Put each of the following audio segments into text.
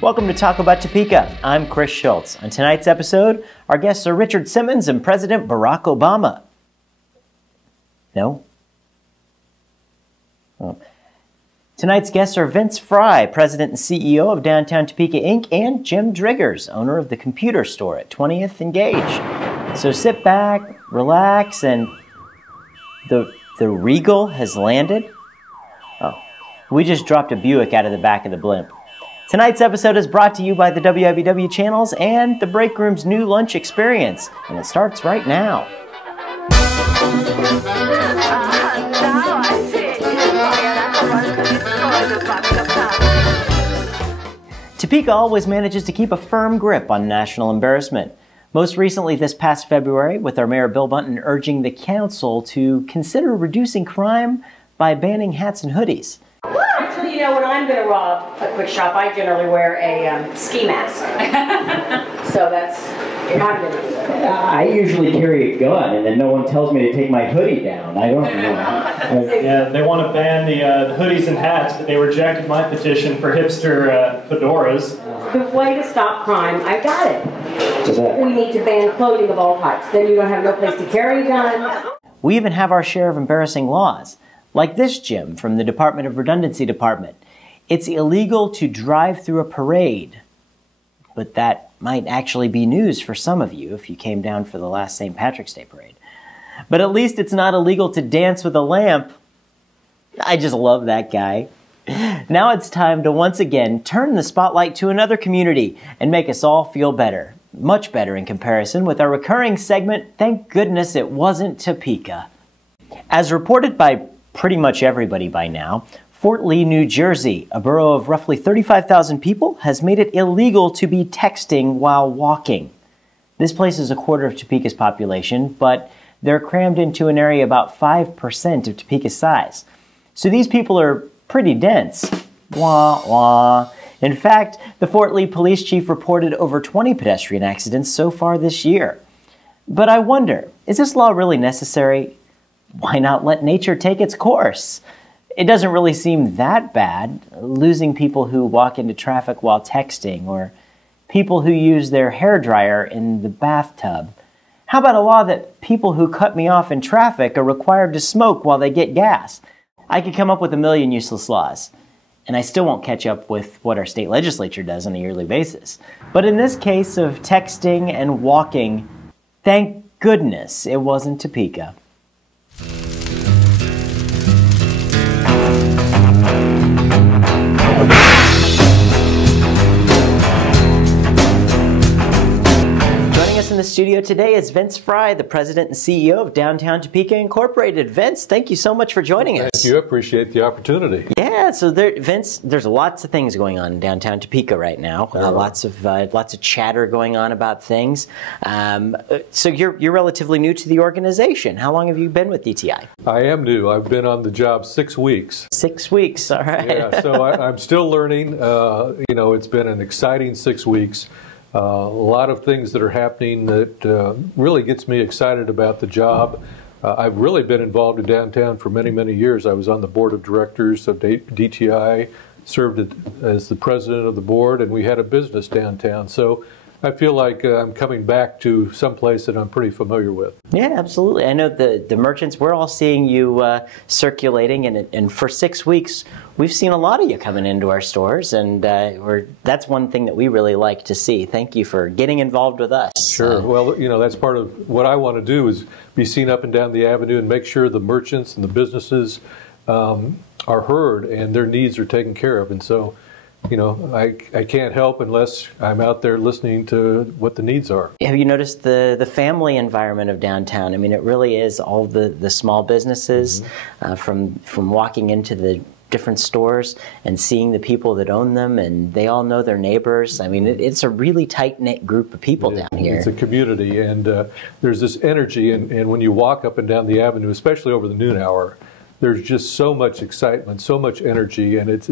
Welcome to Talk About Topeka. I'm Chris Schultz. On tonight's episode, our guests are Richard Simmons and President Barack Obama. No? Oh. Tonight's guests are Vince Frye, President and CEO of Downtown Topeka, Inc., and Jim Driggers, owner of the Computer Store at 20th and Gage. So sit back, relax, and the Regal has landed? Oh, we just dropped a Buick out of the back of the blimp. Tonight's episode is brought to you by the WIBW channels and the Break Room's new lunch experience, and it starts right now. Topeka always manages to keep a firm grip on national embarrassment. Most recently this past February, with our Mayor Bill Bunton urging the council to consider reducing crime by banning hats and hoodies. Actually, you know, when I'm going to rob a quick shop, I generally wear a ski mask. So that's if I'm going to do it. I usually carry a gun, and then no one tells me to take my hoodie down. I don't know. Yeah, they want to ban the hoodies and hats, but they rejected my petition for hipster fedoras. The way to stop crime, I've got it. We need to ban clothing of all types. Then you don't have no place to carry a gun. We even have our share of embarrassing laws. Like this, Jim, from the Department of Redundancy Department. It's illegal to drive through a parade. But that might actually be news for some of you if you came down for the last St. Patrick's Day parade. But at least it's not illegal to dance with a lamp. I just love that guy. Now it's time to once again turn the spotlight to another community and make us all feel better. Much better in comparison with our recurring segment, Thank Goodness It Wasn't Topeka. As reported by pretty much everybody by now, Fort Lee, New Jersey, a borough of roughly 35,000 people, has made it illegal to be texting while walking. This place is a quarter of Topeka's population, but they're crammed into an area about 5% of Topeka's size. So these people are pretty dense. Wah, wah. In fact, the Fort Lee police chief reported over 20 pedestrian accidents so far this year. But I wonder, is this law really necessary? Why not let nature take its course? It doesn't really seem that bad, losing people who walk into traffic while texting, or people who use their hairdryer in the bathtub. How about a law that people who cut me off in traffic are required to smoke while they get gas? I could come up with a million useless laws, and I still won't catch up with what our state legislature does on a yearly basis. But in this case of texting and walking, thank goodness it wasn't Topeka. In the studio today is Vince Frye, the president and CEO of Downtown Topeka Incorporated. Vince, thank you so much for joining us. Thank you. I appreciate the opportunity. Yeah, so Vince, there's lots of things going on in downtown Topeka right now. Lots of chatter going on about things. So you're relatively new to the organization. How long have you been with DTI? I am new. I've been on the job 6 weeks. 6 weeks, all right. Yeah, so I'm still learning. You know, it's been an exciting 6 weeks. A lot of things that are happening that really gets me excited about the job. I've really been involved in downtown for many, many years. I was on the board of directors of DTI, served as the president of the board, and we had a business downtown. So I feel like I'm coming back to some place that I'm pretty familiar with. Yeah, absolutely. I know the merchants, we're all seeing you circulating, and for 6 weeks, we've seen a lot of you coming into our stores, and that's one thing that we really like to see. Thank you for getting involved with us. Sure. Well, you know, that's part of what I want to do is be seen up and down the avenue and make sure the merchants and the businesses are heard and their needs are taken care of. And so, you know, I can't help unless I'm out there listening to what the needs are. Have you noticed the family environment of downtown? I mean, it really is all the small businesses, from walking into the different stores and seeing the people that own them, and they all know their neighbors. I mean, it's a really tight-knit group of people down here. It's a community, and there's this energy, and when you walk up and down the avenue, especially over the noon hour, there's just so much excitement, so much energy, and it's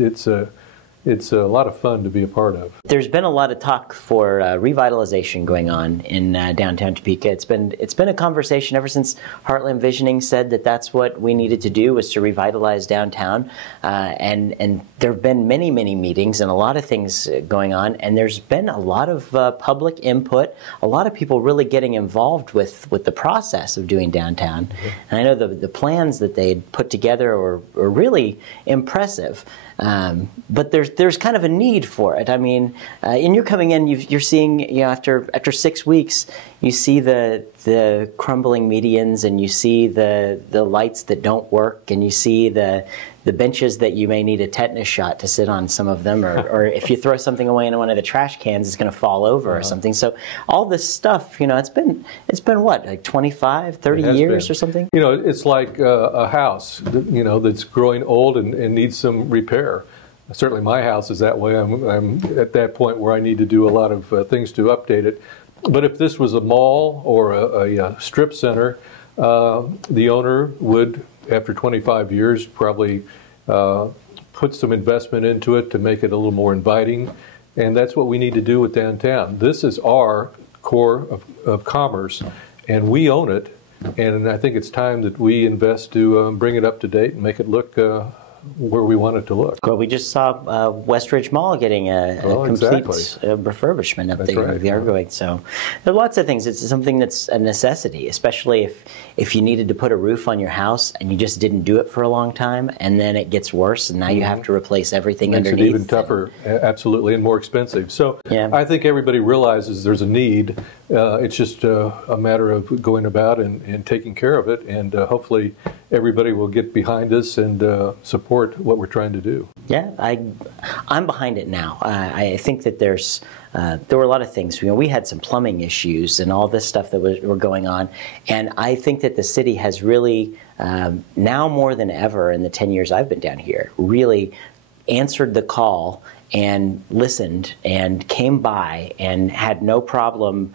it's a lot of fun to be a part of. There's been a lot of talk for revitalization going on in downtown Topeka. It's been a conversation ever since Heartland Visioning said that that's what we needed to do, was to revitalize downtown. And there have been many meetings and a lot of things going on. And there's been a lot of public input, a lot of people really getting involved with the process of doing downtown. Mm-hmm. And I know the plans that they had put together are really impressive. But there's kind of a need for it. I mean, and you're coming in, you're seeing, after 6 weeks, you see the crumbling medians, and you see the lights that don't work, and you see the benches that you may need a tetanus shot to sit on, some of them, or if you throw something away in one of the trash cans, it's going to fall over or something. So all this stuff, it's been what, like 25, 30 years or something? It's like a house, that's growing old and needs some repair. Certainly my house is that way. I'm at that point where I need to do a lot of things to update it. But if this was a mall or a strip center, the owner would, after 25 years, probably put some investment into it to make it a little more inviting. And that's what we need to do with downtown. This is our core of commerce, and we own it. And I think it's time that we invest to bring it up to date and make it look where we want it to look. Well, we just saw Westridge Mall getting a complete refurbishment up there with the Argoing. So there are lots of things. It's something that's a necessity, especially if you needed to put a roof on your house and you just didn't do it for a long time, and then it gets worse, and now you have to replace everything underneath. Makes it even tougher, absolutely, and more expensive. So I think everybody realizes there's a need. It's just a matter of going about and taking care of it, and hopefully everybody will get behind us and support what we're trying to do. Yeah, I'm behind it now. I think that there were a lot of things. We had some plumbing issues and all this stuff that were going on, and I think that the city has really, now more than ever in the 10 years I've been down here, really answered the call and listened and came by and had no problem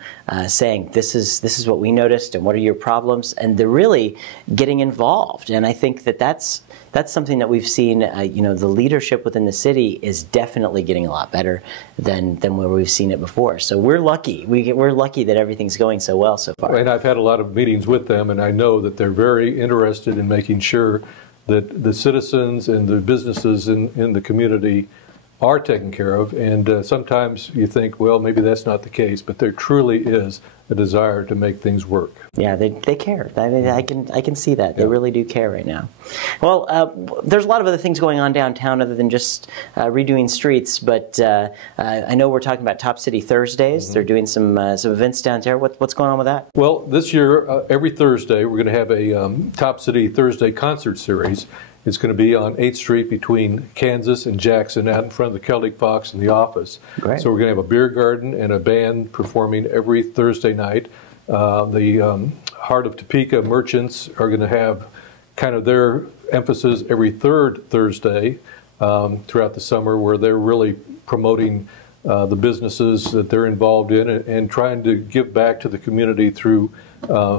saying, this is what we noticed and what are your problems, and they're really getting involved. And I think that that's something that we've seen. The leadership within the city is definitely getting a lot better than where we've seen it before. So we're lucky. We're lucky that everything's going so well so far. And I've had a lot of meetings with them, and I know that they're very interested in making sure that the citizens and the businesses in the community are taken care of. And sometimes you think, well, maybe that's not the case, but there truly is a desire to make things work. Yeah, they care. I can see that. They really do care right now. Well, there's a lot of other things going on downtown other than just redoing streets, but I know we're talking about Top City Thursdays. They're doing some events downtown. What's going on with that? Well, this year, every Thursday, we're going to have a Top City Thursday concert series. It's going to be on 8th Street between Kansas and Jackson, out in front of the Celtic Fox and the office. Great. So we're going to have a beer garden and a band performing every Thursday night. The Heart of Topeka merchants are going to have kind of their emphasis every third Thursday throughout the summer, where they're really promoting the businesses that they're involved in and trying to give back to the community through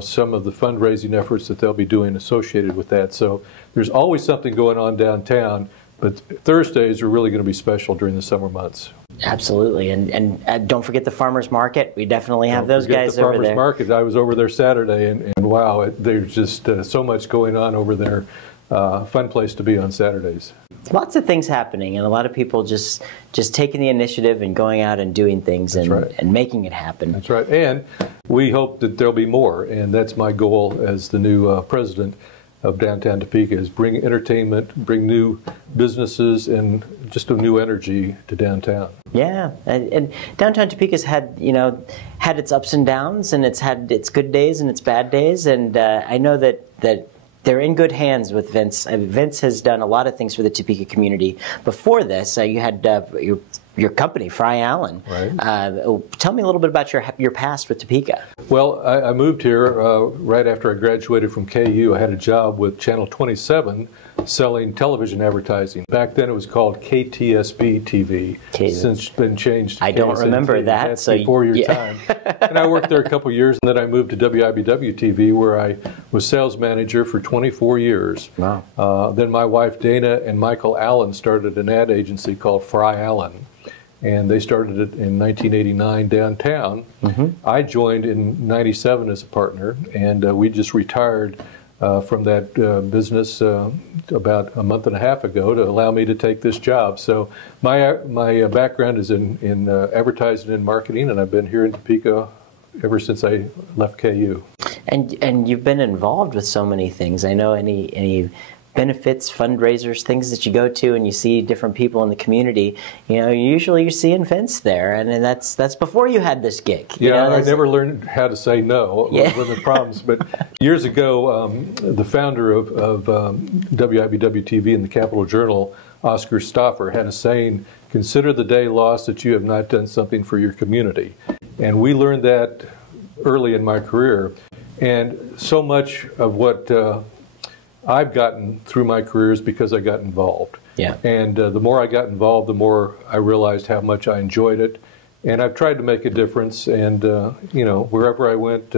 some of the fundraising efforts that they'll be doing associated with that. So there's always something going on downtown, but Thursdays are really going to be special during the summer months. Absolutely, and don't forget the farmers market. We definitely have those guys over there. Farmers market. I was over there Saturday, and wow, there's just so much going on over there. Fun place to be on Saturdays. Lots of things happening, and a lot of people just taking the initiative and going out and doing things and making it happen. That's right, and we hope that there'll be more, and that's my goal as the new president of downtown Topeka, is bring entertainment, bring new businesses, and just a new energy to downtown. Yeah, and downtown Topeka's had its ups and downs, and it's had its good days and its bad days, and I know that they're in good hands with Vince. Vince has done a lot of things for the Topeka community. Before this, you had your your company, Frye Allen. Right. Tell me a little bit about your past with Topeka. Well, I moved here right after I graduated from KU. I had a job with Channel 27 selling television advertising. Back then it was called KTSB TV. Since it's been changed to I don't remember that. That's before your time. And I worked there a couple years, and then I moved to WIBW TV, where I was sales manager for 24 years. Wow. Then my wife Dana and Michael Allen started an ad agency called Frye Allen. And they started it in 1989 downtown. I joined in 97 as a partner, and we just retired from that business about a month and a half ago to allow me to take this job. So my background is in advertising and marketing, and I've been here in Topeka ever since I left KU. And you've been involved with so many things. I know any benefits, fundraisers, things that you go to and you see different people in the community, usually you're seeing Vince there, and that's before you had this gig. I never learned how to say no. One of the problems. But years ago, the founder of WIBW TV and the Capital Journal, Oscar Stauffer, had a saying, "Consider the day lost that you have not done something for your community." And we learned that early in my career. And so much of what I've gotten through my career is because I got involved. Yeah. And the more I got involved, the more I realized how much I enjoyed it. And I've tried to make a difference. And, wherever I went,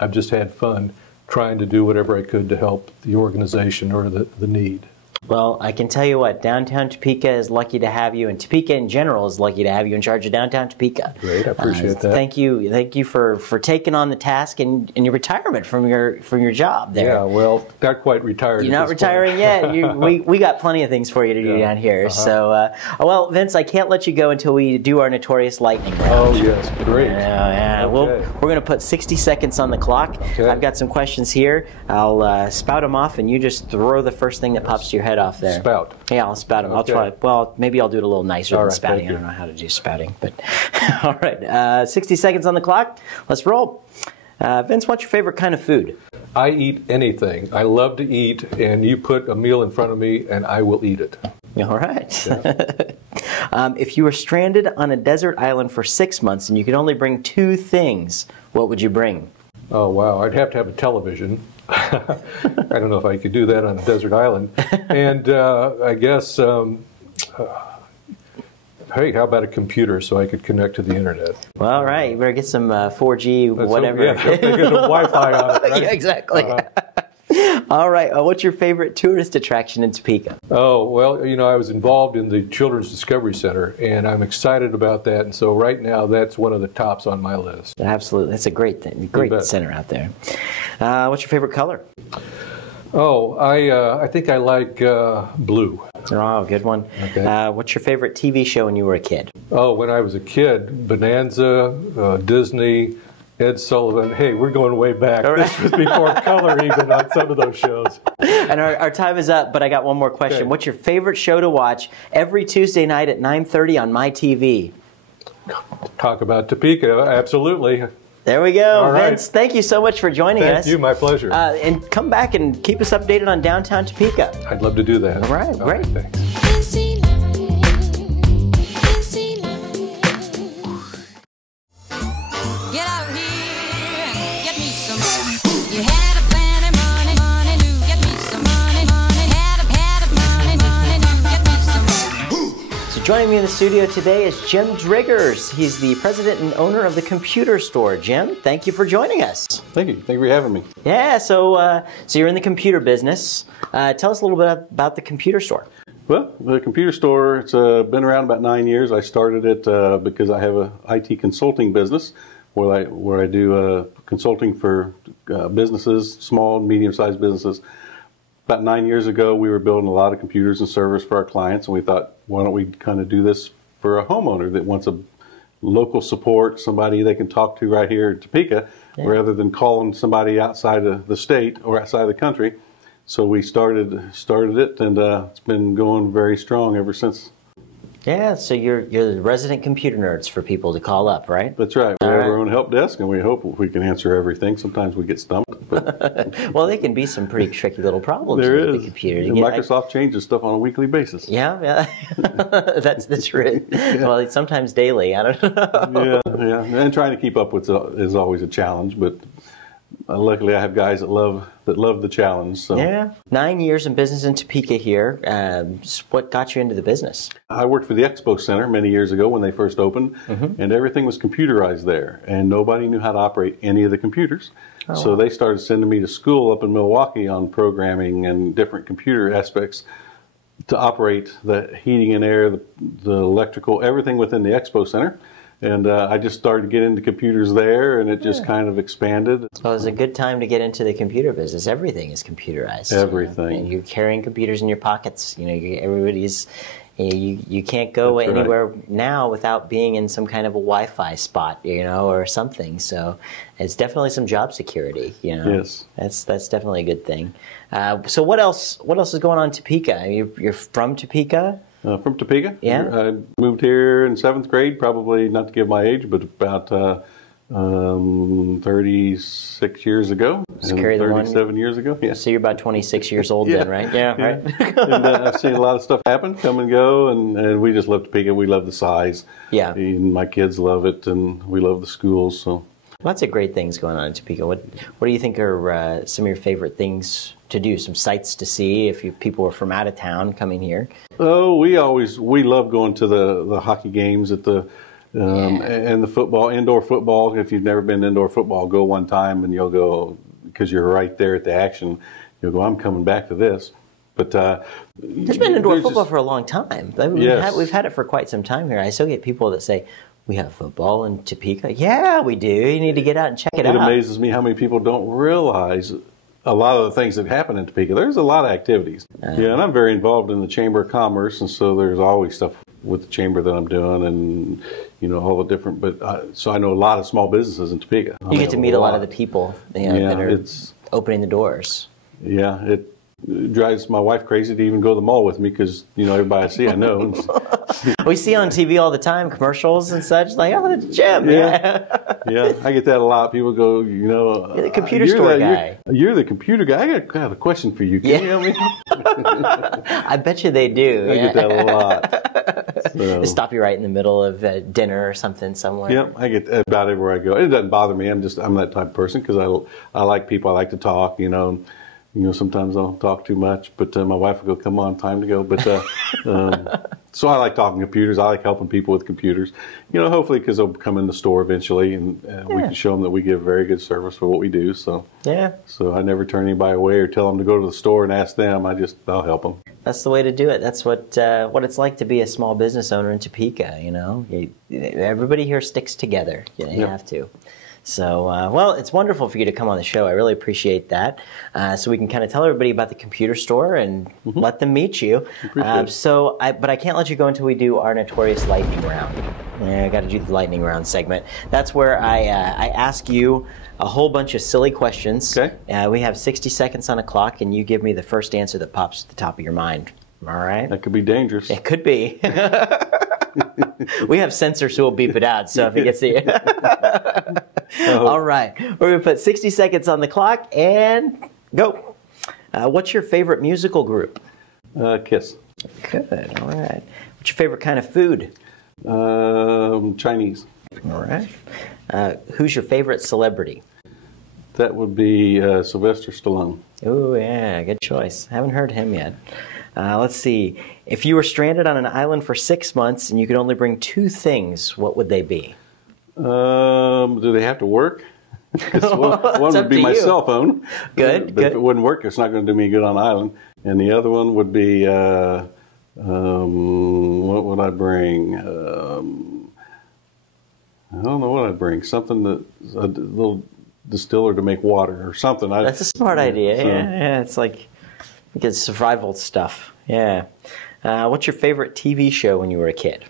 I've just had fun trying to do whatever I could to help the organization or the need. Well, I can tell you what, downtown Topeka is lucky to have you, and Topeka in general is lucky to have you in charge of downtown Topeka. Great, I appreciate that. Thank you for taking on the task and your retirement from your job there. Yeah, well, not quite retired. You're not retiring yet. We got plenty of things for you to do down here. So, well, Vince, I can't let you go until we do our notorious lightning round. Oh yes, great. Yeah. Okay. We're going to put 60 seconds on the clock. Okay. I've got some questions here. I'll spout them off, and you just throw the first thing that pops to your head off there. Spout. Yeah, I'll spout them. Okay. I'll try. Well, maybe I'll do it a little nicer All than right, spouting. thank I don't know how to do spouting, but all right. 60 seconds on the clock. Let's roll. Vince, what's your favorite kind of food? I eat anything. I love to eat, and you put a meal in front of me, and I will eat it. All right. Yeah. If you were stranded on a desert island for 6 months and you could only bring 2 things, what would you bring? Oh, wow. I'd have to have a television. I don't know if I could do that on a desert island. And I guess, hey, how about a computer so I could connect to the internet? Well, all right. You better get some 4G, whatever. Yeah, get some Wi-Fi on it, right? Yeah, exactly. All right. What's your favorite tourist attraction in Topeka? Oh, well, I was involved in the Children's Discovery Center, and I'm excited about that. And so right now, that's one of the tops on my list. Absolutely. That's a great thing. Great center out there. What's your favorite color? Oh, I think I like blue. Oh, good one. Okay. What's your favorite TV show when you were a kid? Oh, when I was a kid, Bonanza, Disney, Ed Sullivan. Hey, we're going way back. All right. This was before color even on some of those shows. And our time is up, but I got one more question. Okay. What's your favorite show to watch every Tuesday night at 9:30 on my TV? Talk about Topeka, absolutely. There we go. All right. Vince, thank you so much for joining us. Thank you, my pleasure. And come back and keep us updated on downtown Topeka. I'd love to do that. All right, great. Thanks. Get out here and get me some money. You had a plenty money to get me some money. Had a money to get me some money. So joining me in the studio today is Jim Driggers. He's the president and owner of the Computer Store. Jim, thank you for joining us. Thank you. Thank you for having me. Yeah, so you're in the computer business. Tell us a little bit about the Computer Store. Well, the Computer Store, it's been around about 9 years. I started it because I have a IT consulting business where I do consulting for businesses, small and medium-sized businesses. About 9 years ago, we were building a lot of computers and servers for our clients, and we thought, why don't we kind of do this for a homeowner that wants a local support, somebody they can talk to right here in Topeka, rather than calling somebody outside of the state or outside of the country. So we started it, and it's been going very strong ever since. Yeah, so you're the resident computer nerds for people to call up, right? That's right. We have our own help desk, and we hope we can answer everything. Sometimes we get stumped. But Well, they can be some pretty tricky little problems there with is. the computer. And Microsoft changes stuff on a weekly basis. Yeah. That's right. Well, it's sometimes daily. I don't know. Yeah. And trying to keep up with is always a challenge, but luckily I have guys that love the challenge. So. Yeah. 9 years in business in Topeka here. What got you into the business? I worked for the Expo Center many years ago when they first opened, and everything was computerized there, and nobody knew how to operate any of the computers. So they started sending me to school up in Milwaukee on programming and different computer aspects to operate the heating and air, the electrical, everything within the Expo Center. And I just started to get into computers there, and it just kind of expanded. Well, it's a good time to get into the computer business. Everything is computerized. Everything. And you're carrying computers in your pockets. Everybody's. You can't go That's anywhere right. now without being in some kind of a Wi-Fi spot, or something. So it's definitely some job security. Yes. That's definitely a good thing. So what else is going on in Topeka? You're from Topeka? From Topeka. Yeah. I moved here in 7th grade, probably not to give my age, but about 36 years ago. So carry the 37 years ago. Yeah. So you're about 26 years old then, right? Yeah, right. And I've seen a lot of stuff happen, come and go, and we just love Topeka. We love the size. Yeah. And my kids love it, and we love the schools. So Lots of great things going on in Topeka. What do you think are some of your favorite things to do? Some sights to see if people are from out of town coming here? Oh, we love going to the hockey games at the and the football, indoor football. If you've never been to indoor football, go one time and you'll go because you're right there at the action. You'll go, I'm coming back to this. But there's been indoor football for a long time. We've had it for quite some time here. I still get people that say, we have football in Topeka. Yeah, we do. You need to get out and check it out. It amazes me how many people don't realize a lot of the things that happen in Topeka. There's a lot of activities. And I'm very involved in the Chamber of Commerce, and so there's always stuff with the Chamber that I'm doing, and all the different. But so I know a lot of small businesses in Topeka. You get to meet a lot of the people that are opening the doors. Yeah, it drives my wife crazy to even go to the mall with me because everybody I see I know. We see on TV all the time commercials and such, like, oh, that's Jim. Yeah, I get that a lot. People go, you're the computer store guy. You're the computer guy. I got a question for you. Can you help me? I bet you they do. I get that a lot. They stop you right in the middle of dinner or something somewhere. Yep, I get that about everywhere I go. It doesn't bother me. I'm that type of person because I like people. I like to talk. Sometimes I'll talk too much, but my wife will go, come on, time to go. But so I like talking computers. I like helping people with computers. Hopefully because they'll come in the store eventually, and we can show them that we give very good service for what we do. So so I never turn anybody away or tell them to go to the store and ask them. I'll help them. That's the way to do it. That's what it's like to be a small business owner in Topeka. Everybody here sticks together. You have to. So, well, it's wonderful for you to come on the show. I really appreciate that. So we can kind of tell everybody about the computer store and let them meet you. But I can't let you go until we do our notorious lightning round. I got to do the lightning round segment. That's where I ask you a whole bunch of silly questions. Okay. We have 60 seconds on a clock, and you give me the first answer that pops to the top of your mind. All right? That could be dangerous. It could be. We have sensors who will beep it out, so if it gets the... All right. We're going to put 60 seconds on the clock and go. What's your favorite musical group? Kiss. Good. All right. What's your favorite kind of food? Chinese. All right. Who's your favorite celebrity? That would be Sylvester Stallone. Oh, yeah. Good choice. Haven't heard him yet. Let's see. If you were stranded on an island for 6 months and you could only bring 2 things, what would they be? Do they have to work? One would be my cell phone. Good. But if it wouldn't work, it's not going to do me good on the island. And the other one would be, what would I bring? I don't know what I'd bring. Something a little distiller to make water or something. That's a smart idea. So. Yeah. It's like good survival stuff. Yeah. What's your favorite TV show when you were a kid?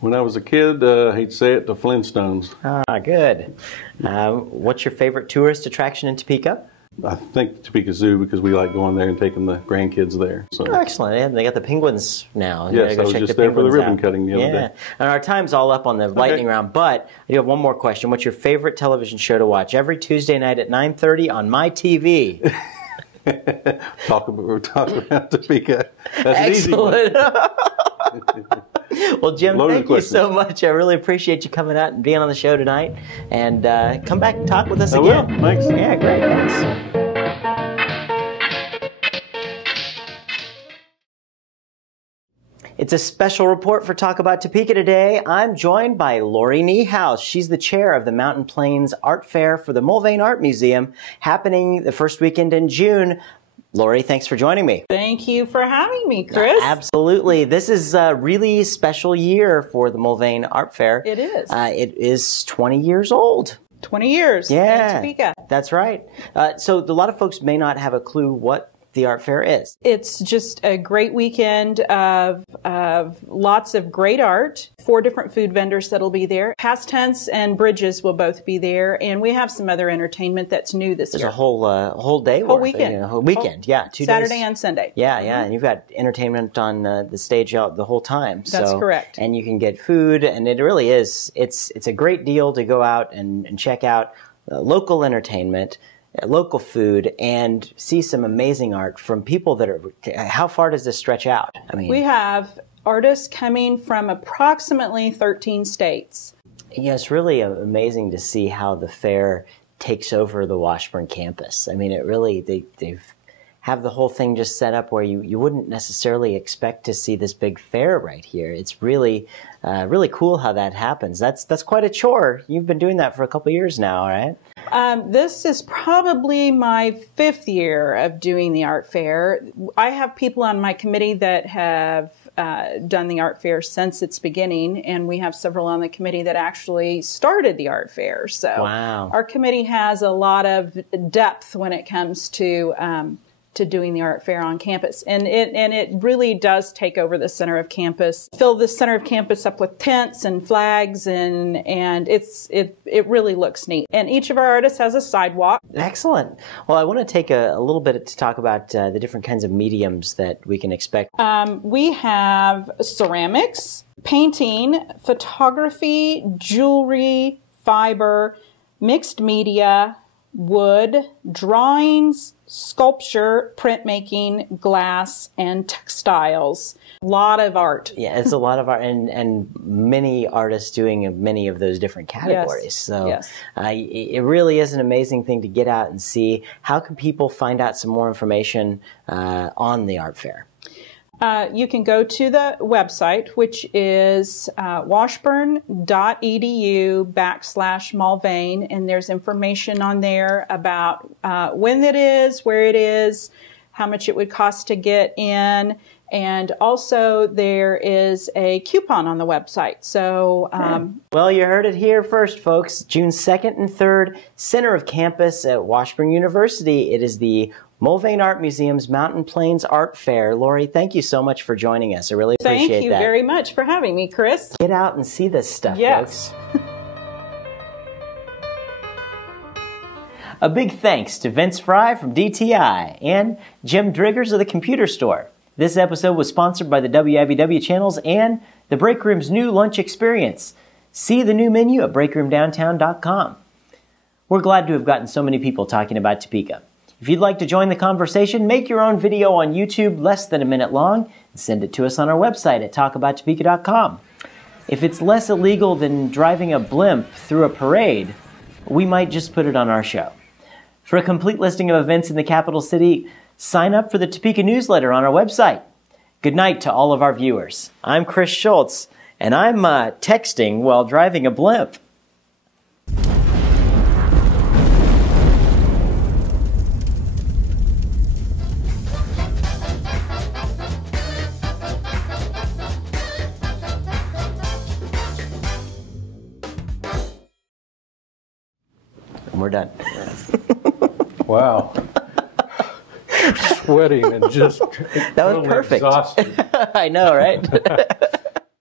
When I was a kid, I hate to say it, the Flintstones. Ah, good. What's your favorite tourist attraction in Topeka? I think Topeka Zoo, because we like going there and taking the grandkids there. So. Oh, excellent. And they got the penguins now. You Yes, gotta I was check just there for the penguins ribbon out. cutting the other day. And our time's all up on the lightning round, but I do have one more question. What's your favorite television show to watch every Tuesday night at 9:30 on my TV? Talk about Topeka. That's an easy Excellent. one. Well, Jim, Loaded thank questions. you so much. I really appreciate you coming out and being on the show tonight. And come back and talk with us I again. will. Thanks. Yeah, great. Thanks. It's a special report for Talk About Topeka today. I'm joined by Laurie Niehaus. She's the chair of the Mountain Plains Art Fair for the Mulvane Art Museum, happening the first weekend in June. Laurie, thanks for joining me. Thank you for having me, Chris. Absolutely. This is a really special year for the Mulvane Art Fair. It is. It is 20 years old. 20 years Yeah, in Topeka. that's right. So a lot of folks may not have a clue what the art fair is. It's just a great weekend of lots of great art. 4 different food vendors that'll be there. Past Tense and Bridges will both be there, and we have some other entertainment that's new this There's year. a whole day Whole worth, weekend. you know, whole weekend, yeah, 2 Saturday days. and Sunday. Yeah, and you've got entertainment on the stage out the whole time. That's correct. And you can get food, and it really is. It's a great deal to go out and check out local entertainment, local food, and see some amazing art from people that are. How far does this stretch out? I mean, We have artists coming from approximately 13 states. yeah, it's really amazing to see how the fair takes over the Washburn campus. I mean, it really they've have the whole thing just set up where you wouldn't necessarily expect to see this big fair right here. It's really really cool how that happens. That's quite a chore. You've been doing that for a couple of years now, right? This is probably my 5th year of doing the art fair. I have people on my committee that have done the art fair since its beginning, and we have several on the committee that actually started the art fair. So Wow. Our committee has a lot of depth when it comes to doing the art fair on campus, and it really does take over the center of campus, fill the center of campus up with tents and flags, and it really looks neat. And each of our artists has a sidewalk. Excellent. Well, I want to take a little bit to talk about the different kinds of mediums that we can expect. We have ceramics, painting, photography, jewelry, fiber, mixed media, wood, drawings, sculpture, printmaking, glass, and textiles. A lot of art. Yeah, it's a lot of art, and many artists doing many of those different categories. Yes. So Yes. it really is an amazing thing to get out and see. How can people find out some more information on the art fair? You can go to the website, which is washburn.edu/Mulvane, and there's information on there about when it is, where it is, how much it would cost to get in, and also there is a coupon on the website. So, Well, you heard it here first, folks. June 2nd and 3rd, center of campus at Washburn University. It is the Mulvane Art Museum's Mountain Plains Art Fair. Laurie, thank you so much for joining us. I really appreciate that. thank you very much for having me, Chris. Get out and see this stuff, Yes. folks. A big thanks to Vince Frye from DTI and Jim Driggers of the Computer Store. This episode was sponsored by the WIBW channels and the Break Room's new lunch experience. See the new menu at breakroomdowntown.com. We're glad to have gotten so many people talking about Topeka. If you'd like to join the conversation, make your own video on YouTube less than a minute long and send it to us on our website at talkabouttopeka.com. If it's less illegal than driving a blimp through a parade, we might just put it on our show. For a complete listing of events in the capital city, sign up for the Topeka newsletter on our website. Good night to all of our viewers. I'm Chris Schultz, and I'm texting while driving a blimp. And we're done. Wow. Sweating and just That was perfect. exhausted. I know, right?